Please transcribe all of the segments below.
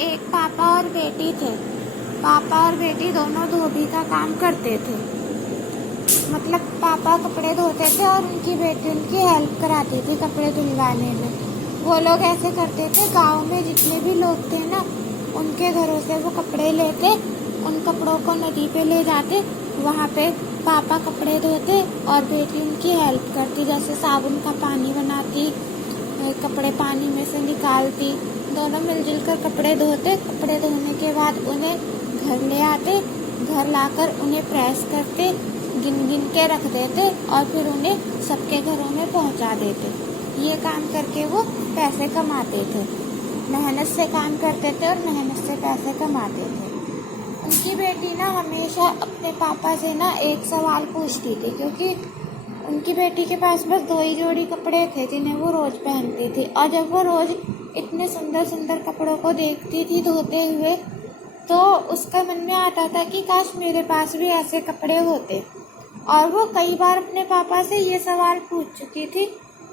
एक पापा और बेटी थे। पापा और बेटी दोनों धोबी का काम करते थे। मतलब पापा कपड़े धोते थे और उनकी बेटी उनकी हेल्प कराती थी कपड़े धुलवाने में। वो लोग ऐसे करते थे, गांव में जितने भी लोग थे ना, उनके घरों से वो कपड़े लेते, उन कपड़ों को नदी पे ले जाते, वहाँ पे पापा कपड़े धोते और बेटी उनकी हेल्प करती, जैसे साबुन का पानी बनाती, कपड़े पानी में से निकालती। दोनों मिलजुल कर कपड़े धोते। कपड़े धोने के बाद उन्हें घर ले आते, घर लाकर उन्हें प्रेस करते, गिन गिन के रख देते और फिर उन्हें सबके घरों में पहुंचा देते। ये काम करके वो पैसे कमाते थे। मेहनत से काम करते थे और मेहनत से पैसे कमाते थे। उनकी बेटी ना हमेशा अपने पापा से ना एक सवाल पूछती थी, क्योंकि उनकी बेटी के पास बस 2 ही जोड़ी कपड़े थे जिन्हें वो रोज पहनती थी। और जब वो रोज इतने सुंदर सुंदर कपड़ों को देखती थी धोते हुए, तो उसका मन में आता था कि काश मेरे पास भी ऐसे कपड़े होते। और वो कई बार अपने पापा से ये सवाल पूछ चुकी थी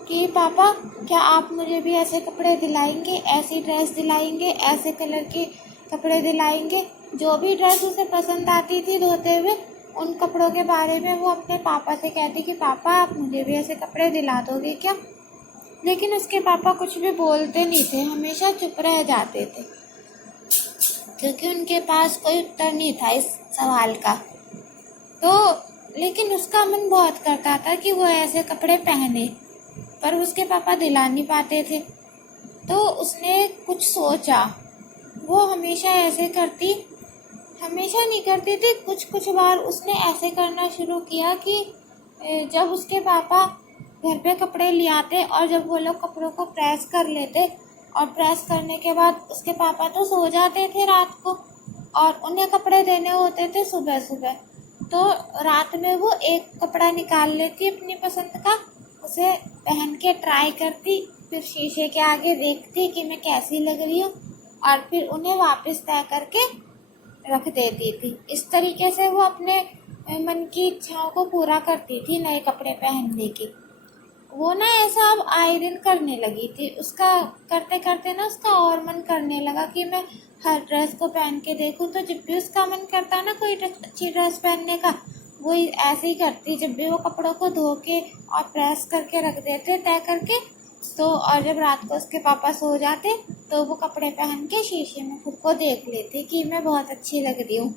कि पापा, क्या आप मुझे भी ऐसे कपड़े दिलाएंगे, ऐसी ड्रेस दिलाएंगे, ऐसे कलर के कपड़े दिलाएंगे। जो भी ड्रेस उसे पसंद आती थी धोते हुए, उन कपड़ों के बारे में वो अपने पापा से कहती कि पापा, आप मुझे भी ऐसे कपड़े दिला दोगे क्या। लेकिन उसके पापा कुछ भी बोलते नहीं थे, हमेशा चुप रह जाते थे, क्योंकि उनके पास कोई उत्तर नहीं था इस सवाल का। तो लेकिन उसका मन बहुत करता था कि वो ऐसे कपड़े पहने, पर उसके पापा दिला नहीं पाते थे। तो उसने कुछ सोचा। वो हमेशा ऐसे करती, हमेशा नहीं करती थी, कुछ बार उसने ऐसे करना शुरू किया कि जब उसके पापा घर पे कपड़े ले आते और जब वो लोग कपड़ों को प्रेस कर लेते, और प्रेस करने के बाद उसके पापा तो सो जाते थे रात को, और उन्हें कपड़े देने होते थे सुबह सुबह। तो रात में वो एक कपड़ा निकाल लेती अपनी पसंद का, उसे पहन के ट्राई करती, फिर शीशे के आगे देखती कि मैं कैसी लग रही हूँ, और फिर उन्हें वापस तय करके रख देती थी। इस तरीके से वो अपने मन की इच्छाओं को पूरा करती थी नए कपड़े पहनने की। वो ना ऐसा अब आए दिन करने लगी थी। उसका करते करते ना उसका और मन करने लगा कि मैं हर ड्रेस को पहन के देखूं। तो जब भी उसका मन करता ना कोई अच्छी ड्रेस पहनने का, वो ऐसे ही करती। जब भी वो कपड़ों को धो के और प्रेस करके रख देते तय करके, तो और जब रात को उसके पापा सो जाते, तो वो कपड़े पहन के शीशे में खुद को देख लेती कि मैं बहुत अच्छी लग रही हूँ।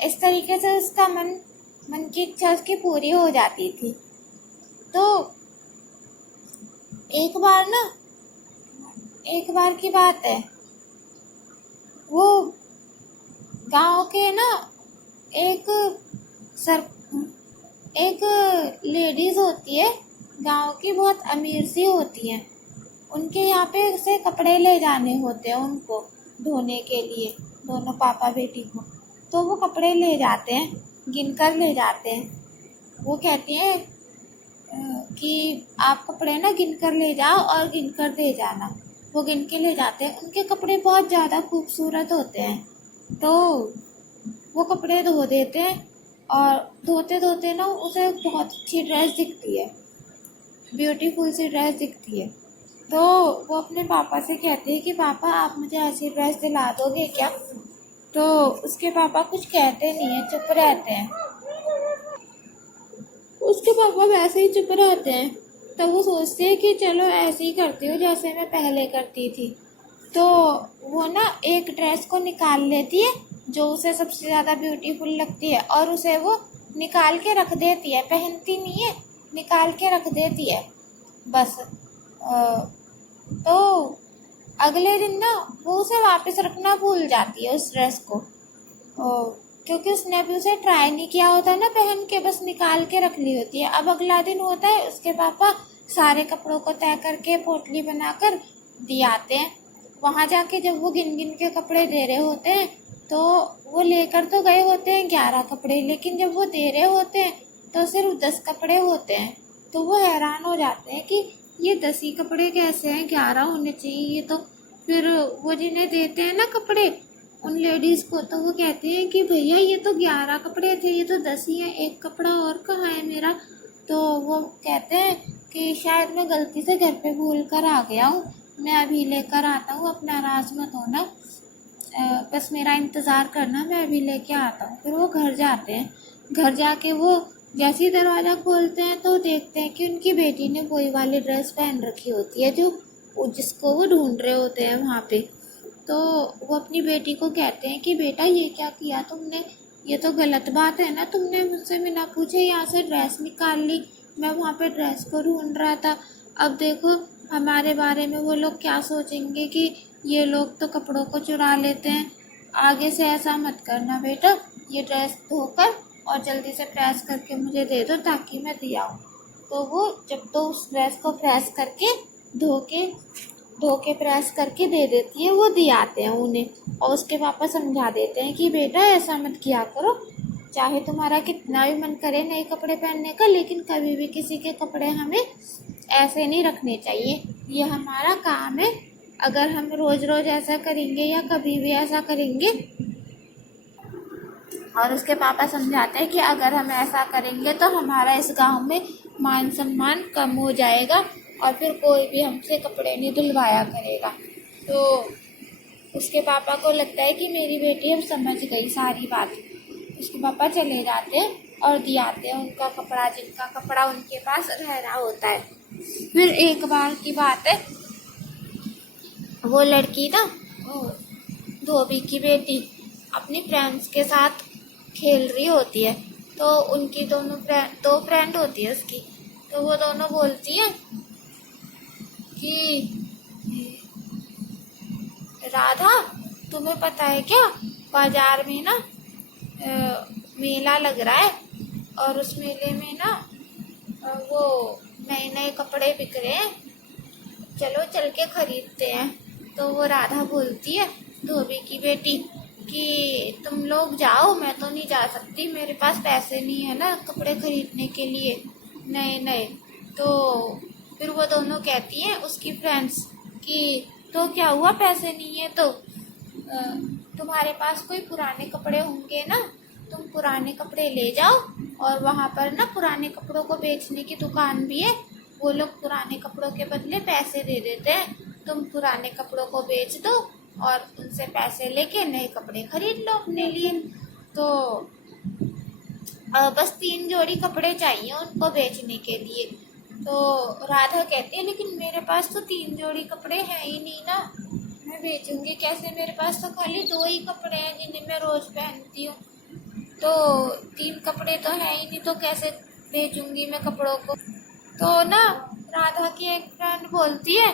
इस तरीके से उसका मन की इच्छा उसकी पूरी हो जाती थी। तो एक बार की बात है, वो गांव के ना एक लेडीज होती है गांव की, बहुत अमीर सी होती है। उनके यहाँ पे से कपड़े ले जाने होते हैं उनको धोने के लिए, दोनों पापा बेटी को। तो वो कपड़े ले जाते हैं, गिन कर ले जाते हैं। वो कहती हैं कि आप कपड़े ना गिन कर ले जाओ और गिन कर दे जाना। वो गिन के ले जाते हैं। उनके कपड़े बहुत ज़्यादा खूबसूरत होते हैं। तो वो कपड़े धो देते हैं और धोते धोते ना उसे बहुत अच्छी ड्रेस दिखती है, ब्यूटीफुल सी ड्रेस दिखती है। तो वो अपने पापा से कहते हैं कि पापा, आप मुझे ऐसी ड्रेस दिला दोगे क्या। तो उसके पापा कुछ कहते नहीं है, चुप रहते हैं। उसके पापा वैसे ही चुप रहते हैं। तो वो सोचते हैं कि चलो ऐसे ही करती हूँ जैसे मैं पहले करती थी। तो वो ना एक ड्रेस को निकाल लेती है जो उसे सबसे ज़्यादा ब्यूटीफुल लगती है, और उसे वो निकाल के रख देती है, पहनती नहीं है, निकाल के रख देती है बस। तो अगले दिन ना वो उसे वापस रखना भूल जाती है उस ड्रेस को, क्योंकि उसने अभी उसे ट्राई नहीं किया होता ना पहन के, बस निकाल के रख ली होती है। अब अगला दिन होता है, उसके पापा सारे कपड़ों को तय करके पोटली बनाकर दिए आते हैं। वहाँ जाके जब वो गिन गिन के कपड़े दे रहे होते हैं, तो वो लेकर तो गए होते हैं 11 कपड़े, लेकिन जब वो दे रहे होते हैं तो सिर्फ 10 कपड़े होते हैं। तो वो हैरान हो जाते हैं कि ये 10 ही कपड़े कैसे हैं, 11 होने चाहिए ये तो। फिर वो जिन्हें देते हैं ना कपड़े, उन लेडीज़ को, तो वो कहते हैं कि भैया ये तो 11 कपड़े थे, ये तो 10 ही हैं, एक कपड़ा और कहाँ है मेरा। तो वो कहते हैं कि शायद मैं गलती से घर पे भूल कर आ गया हूँ, मैं अभी लेकर आता हूँ, अपना नाराज मत होना। बस मेरा इंतज़ार करना, मैं अभी लेके आता हूँ। फिर वो घर जाते हैं। घर जाके वो जैसे ही दरवाज़ा खोलते हैं तो देखते हैं कि उनकी बेटी ने वही वाली ड्रेस पहन रखी होती है जिसको वो ढूंढ रहे होते हैं वहाँ पे। तो वो अपनी बेटी को कहते हैं कि बेटा ये क्या किया तुमने, ये तो गलत बात है ना, तुमने मुझसे बिना पूछे यहाँ से ड्रेस निकाल ली, मैं वहाँ पे ड्रेस को ढूंढ रहा था। अब देखो हमारे बारे में वो लोग क्या सोचेंगे कि ये लोग तो कपड़ों को चुरा लेते हैं। आगे से ऐसा मत करना बेटा, ये ड्रेस धोकर और जल्दी से प्रेस करके मुझे दे दो ताकि मैं दे आऊँ। तो वो जब तो उस ड्रेस को प्रेस करके धो के प्रेस करके दे देती है, वो दे आते हैं उन्हें। और उसके पापा समझा देते हैं कि बेटा ऐसा मत किया करो, चाहे तुम्हारा कितना भी मन करे नए कपड़े पहनने का, लेकिन कभी भी किसी के कपड़े हमें ऐसे नहीं रखने चाहिए, ये हमारा काम है। अगर हम रोज़ रोज़ ऐसा करेंगे या कभी भी ऐसा करेंगे, और उसके पापा समझाते हैं कि अगर हम ऐसा करेंगे तो हमारा इस गांव में मान सम्मान कम हो जाएगा और फिर कोई भी हमसे कपड़े नहीं धुलवाया करेगा। तो उसके पापा को लगता है कि मेरी बेटी अब समझ गई सारी बात। उसके पापा चले जाते हैं और दिए आते हैं उनका कपड़ा, जिनका कपड़ा उनके पास रह रहा होता है। फिर एक बार की बात है, वो लड़की ना, धोबी की बेटी अपनी फ्रेंड्स के साथ खेल रही होती है। तो उनकी दो फ्रेंड होती है उसकी। तो वो दोनों बोलती है कि राधा तुम्हें पता है क्या, बाजार में ना मेला लग रहा है और उस मेले में ना वो नए नए कपड़े बिक रहे हैं, चलो चल के खरीदते हैं। तो वो राधा बोलती है धोबी की बेटी कि तुम लोग जाओ, मैं तो नहीं जा सकती, मेरे पास पैसे नहीं है ना कपड़े खरीदने के लिए नए नए। तो फिर वो दोनों कहती हैं उसकी फ्रेंड्स कि तो क्या हुआ, पैसे नहीं है तो तुम्हारे पास कोई पुराने कपड़े होंगे ना, तुम पुराने कपड़े ले जाओ, और वहाँ पर ना पुराने कपड़ों को बेचने की दुकान भी है, वो लोग पुराने कपड़ों के बदले पैसे दे देते हैं, तुम पुराने कपड़ों को बेच दो और उनसे पैसे लेके नए कपड़े खरीद लो अपने लिए। तो बस 3 जोड़ी कपड़े चाहिए उनको बेचने के लिए। तो राधा कहती है लेकिन मेरे पास तो 3 जोड़ी कपड़े हैं ही नहीं ना, मैं बेचूंगी कैसे, मेरे पास तो खाली 2 ही कपड़े हैं जिन्हें मैं रोज पहनती हूँ, तो 3 कपड़े तो है ही नहीं, तो कैसे बेचूंगी मैं कपड़ों को। तो ना राधा की एक फ्रेंड बोलती है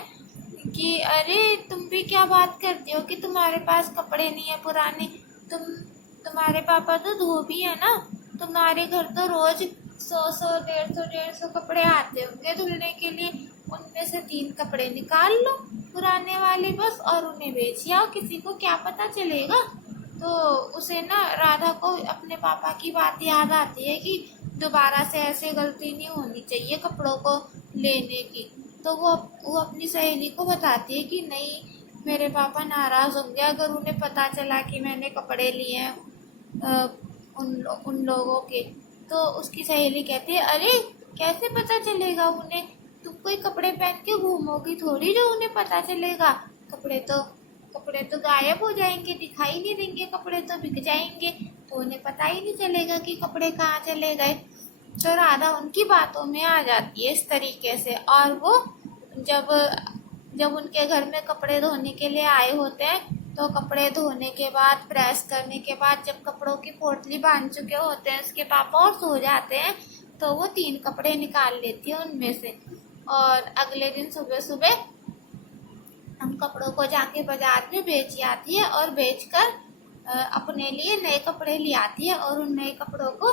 कि अरे तुम भी क्या बात करती हो कि तुम्हारे पास कपड़े नहीं है पुराने, तुम्हारे पापा तो धोबी है ना, तुम्हारे घर तो रोज 100 150 कपड़े आते होंगे धुलने के लिए, उनमें से 3 कपड़े निकाल लो पुराने वाले बस और उन्हें बेच आओ, किसी को क्या पता चलेगा। तो उसे ना राधा को अपने पापा की बात याद आती है कि दोबारा से ऐसे गलती नहीं होनी चाहिए कपड़ों को लेने की। तो वो अपनी सहेली को बताती है कि नहीं, मेरे पापा नाराज़ होंगे अगर उन्हें पता चला कि मैंने कपड़े लिए हैं उन लोगों के। तो उसकी सहेली कहती है अरे कैसे पता चलेगा उन्हें, तुम कोई कपड़े पहन के घूमोगी थोड़ी जो उन्हें पता चलेगा, कपड़े तो गायब हो जाएंगे, दिखाई नहीं देंगे, कपड़े तो बिक जाएंगे, तो उन्हें पता ही नहीं चलेगा कि कपड़े कहाँ चले गए। तो राधा उनकी बातों में आ जाती है इस तरीके से। और वो जब उनके घर में कपड़े धोने के लिए आए होते हैं, तो कपड़े धोने के बाद प्रेस करने के बाद जब कपड़ों की पोटली बांध चुके होते हैं उसके पापा और सो जाते हैं, तो वो 3 कपड़े निकाल लेती है उनमें से, और अगले दिन सुबह सुबह उन कपड़ों को जाके बाजार में बेच आती है और बेचकर अपने लिए नए कपड़े ले आती है और उन नए कपड़ों को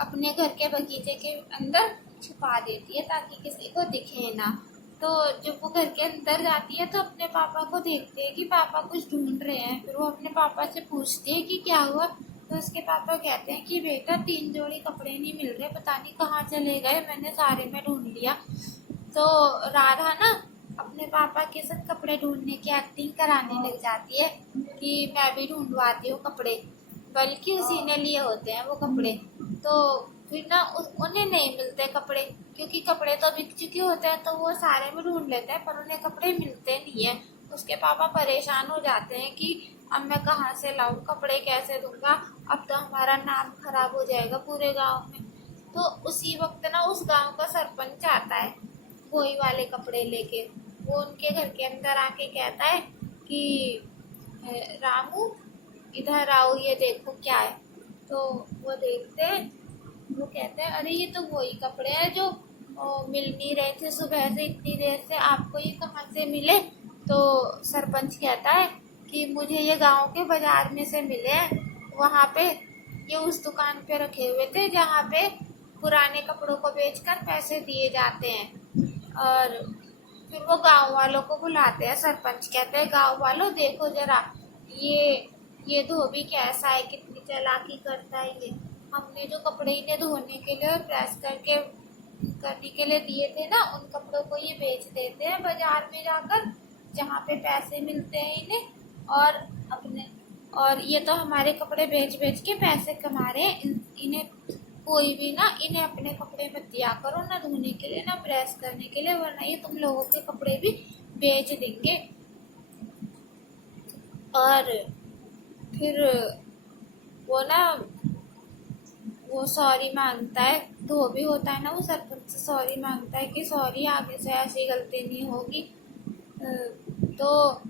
अपने घर के बगीचे के अंदर छुपा देती है ताकि किसी को दिखे ना। तो जब वो घर के अंदर जाती है तो अपने पापा को देखते हैं कि पापा कुछ ढूंढ रहे हैं। फिर वो अपने पापा से पूछती है कि क्या हुआ। तो उसके पापा कहते हैं कि बेटा 3 जोड़ी कपड़े नहीं मिल रहे, पता नहीं कहाँ चले गए, मैंने सारे में ढूंढ लिया। तो राधा ना अपने पापा के साथ कपड़े ढूंढने की एक्टिंग कराने लग जाती है कि मैं भी ढूंढवाती हूँ कपड़े, बल्कि उसी ने लिए होते हैं वो कपड़े। तो फिर ना उन्हें नहीं मिलते कपड़े, क्योंकि कपड़े तो बिक चुके होते हैं, तो वो सारे में ढूंढ लेते हैं पर उन्हें कपड़े मिलते नहीं है। उसके पापा परेशान हो जाते हैं कि अब मैं कहाँ से लाऊं, कपड़े कैसे दूंगा, अब तो हमारा नाम खराब हो जाएगा पूरे गांव में। तो उसी वक्त ना उस गांव का सरपंच आता है वही वाले कपड़े लेके। वो उनके घर के अंदर आके कहता है कि रामू इधर आओ, ये देखो क्या है। तो वो देखते हैं, वो कहते हैं अरे ये तो वही कपड़े हैं जो मिल नहीं रहे थे सुबह से इतनी देर से, आपको ये कहाँ से मिले। तो सरपंच कहता है कि मुझे ये गांव के बाजार में से मिले हैं, वहाँ पे ये उस दुकान पे रखे हुए थे जहाँ पे पुराने कपड़ों को बेचकर पैसे दिए जाते हैं। और फिर वो गांव वालों को बुलाते हैं। सरपंच कहते हैं गांव वालों देखो जरा, ये धोबी कैसा है, कितनी चालाकी करता है ये। हमने जो कपड़े इन्हें धोने के लिए और प्रेस करने के लिए दिए थे ना, उन कपड़ों को ये बेच देते हैं बाजार में जाकर जहाँ पे पैसे मिलते हैं इन्हें। और ये तो हमारे कपड़े बेच बेच के पैसे कमा रहे हैं। इन्हें कोई भी ना इन्हें अपने कपड़े मत दिया करो, ना धोने के लिए ना प्रेस करने के लिए, वरना ये तुम लोगों के कपड़े भी बेच देंगे। और फिर वो सॉरी मांगता है, धोबी होता है ना, वो सरपंच से सॉरी मांगता है कि सॉरी आगे से ऐसी गलती नहीं होगी। तो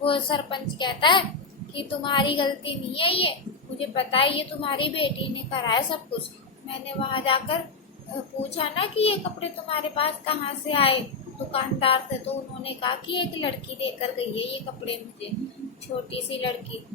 वो सरपंच कहता है कि तुम्हारी गलती नहीं है, ये मुझे पता है, ये तुम्हारी बेटी ने करा है सब कुछ। मैंने वहां जाकर पूछा ना कि ये कपड़े तुम्हारे पास कहाँ से आए दुकानदार से, तो उन्होंने कहा कि एक लड़की देकर गई है ये कपड़े मुझे, छोटी सी लड़की,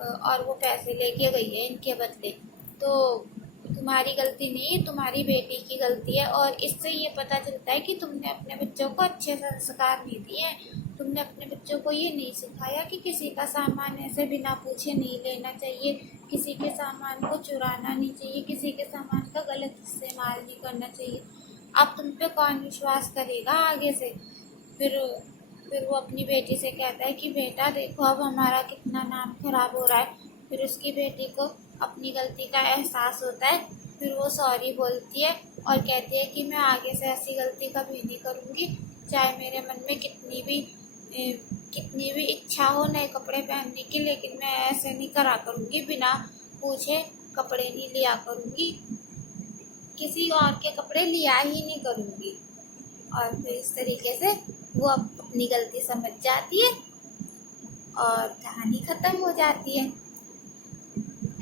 और वो पैसे लेके गई है इनके बदले। तो तुम्हारी गलती नहीं, तुम्हारी बेटी की गलती है। और इससे ये पता चलता है कि तुमने अपने बच्चों को अच्छे संस्कार नहीं दिए। तुमने अपने बच्चों को ये नहीं सिखाया कि किसी का सामान ऐसे बिना पूछे नहीं लेना चाहिए, किसी के सामान को चुराना नहीं चाहिए, किसी के सामान का गलत इस्तेमाल नहीं करना चाहिए। अब तुम पे कौन विश्वास करेगा आगे से। फिर वो अपनी बेटी से कहता है कि बेटा देखो अब हमारा कितना नाम खराब हो रहा है। फिर उसकी बेटी को अपनी गलती का एहसास होता है। फिर वो सॉरी बोलती है और कहती है कि मैं आगे से ऐसी गलती कभी नहीं करूँगी, चाहे मेरे मन में कितनी भी इच्छा हो नए कपड़े पहनने की, लेकिन मैं ऐसे नहीं करा करूँगी, बिना पूछे कपड़े नहीं लिया करूँगी, किसी और के कपड़े लिया ही नहीं करूँगी। और फिर इस तरीके से वो अपनी गलती समझ जाती है और कहानी खत्म हो जाती है।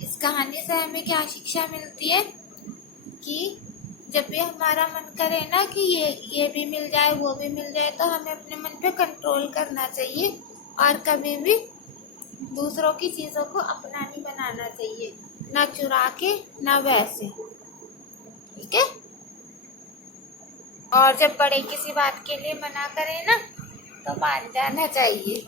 इस कहानी से हमें क्या शिक्षा मिलती है कि जब भी हमारा मन करे ना कि ये भी मिल जाए वो भी मिल जाए, तो हमें अपने मन पे कंट्रोल करना चाहिए और कभी भी दूसरों की चीज़ों को अपना नहीं बनाना चाहिए, ना चुरा के ना वैसे, ठीक है। और जब बड़े किसी बात के लिए मना करें ना तो मान जाना चाहिए।